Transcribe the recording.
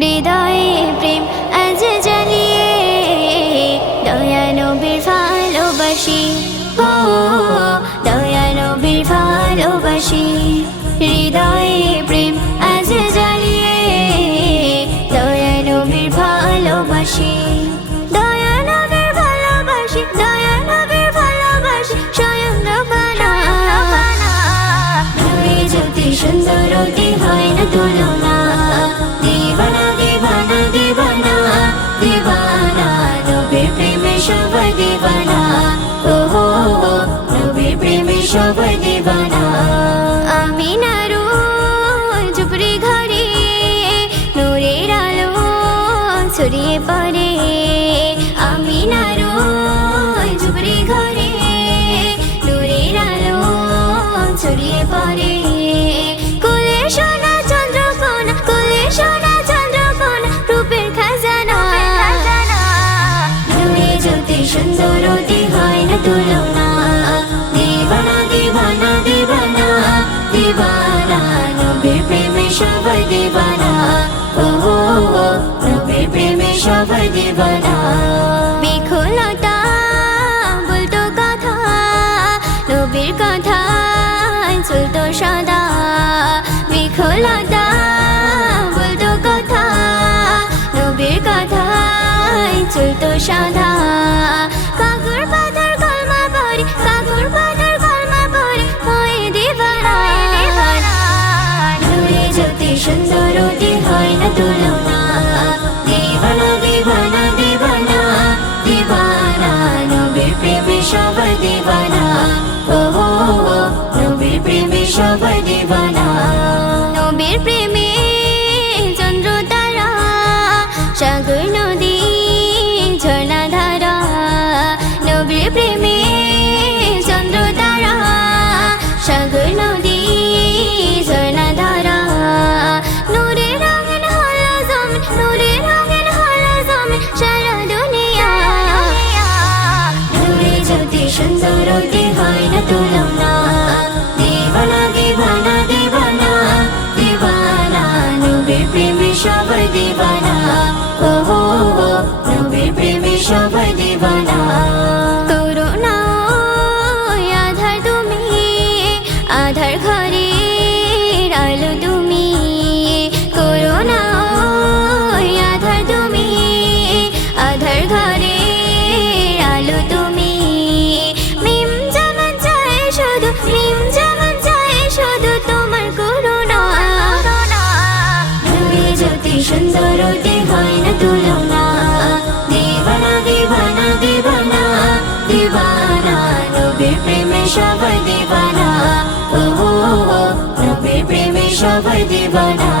হৃদয়ে প্রেম আজ জ্বালিয়ে দয়া নবীর ভালোবাসি, ও দয়া নবীর ভালোবাসি। হৃদয়ে প্রেম আজ জ্বালিয়ে দয়া নবীর ভালোবাসি, দয়া নবীর ভালোবাসি, দয়া নবীর ভালোবাসি। স্বয়ং রব্বানা নূরে জ্যোতি সুন্দর অতি হয় না তুলনা। দিবানা দিবানা দিবানা দিবানা নবীর প্রেমে সবাই দিবানা, ও নবীর প্রেমে সবাই দিবানা। আমিনার ঝুপড়ি ঘরে নূরের আলো ছড়িয়ে পড়ে, আমিনার ঝুপড়ি ঘরে নূরের আলো ছড়িয়ে পড়ে। কোলে সোনা চন্দ্রকোনা, কোলে সোনা চন্দ্রকোনা রূপের খাজানা। নূরে জ্যোতি সুন্দর অতি হয় না তুলনা। দিবানা দিবানা দিবানা দিবানা নবীর প্রেমে সবাই দিবানা, ও নবীর প্রেমে সবাই দিবানা। বিখুলতা বলতো কথা, নবীর কথা চলতো সদা। বিখুলতা বলতো কথা, নবীর কথা চলতো সদা। কাকুর পাতার কলমা পড়ে, কাকুর পাতার কলমা পড়ে হয় দিবানা। নূরে জ্যোতি সুন্দর অতি হয় না তুলনা। দিবানা দিবানা দিবানা দিবানা নবীর প্রেমে সবাই দিবানা, ও নবীর প্রেমে সবাই দিবানা। নবীর প্রেমে চন্দ্র তারা, সাগর নদী ঝর্ণা ধারা। নবীর প্রেমে চন্দ্র তারা, সাগর নদী ঝর্ণা ধারা। নূরে রঙিন হলো জমিন, নূরে রঙিন হলো জমিন সারা দুনিয়া। নূরে জ্যোতি সুন্দর অতি হয় না তুলনা। দিবানা দিবানা দিবানা দিবানা নবীর প্রেমে সবাই দিবানা, ও নবীর প্রেমে সবাই দিবানা। করুণা আধার তুমি, আধার ঘরের আলো তুমি। করুণা আধার তুমি, আধার ঘরের আলো তুমি। মিম যেমন চায় শুধু, মিম যেমন চায় শুধু তোমার করুণা। নূরে জ্যোতি সুন্দর অতি হয় না তুলনা। দিবানা দিবানা দিবানা দিবানা নবীর প্রেমে সবাই দিবানা, ও নবীর প্রেমে সবাই দিবানা।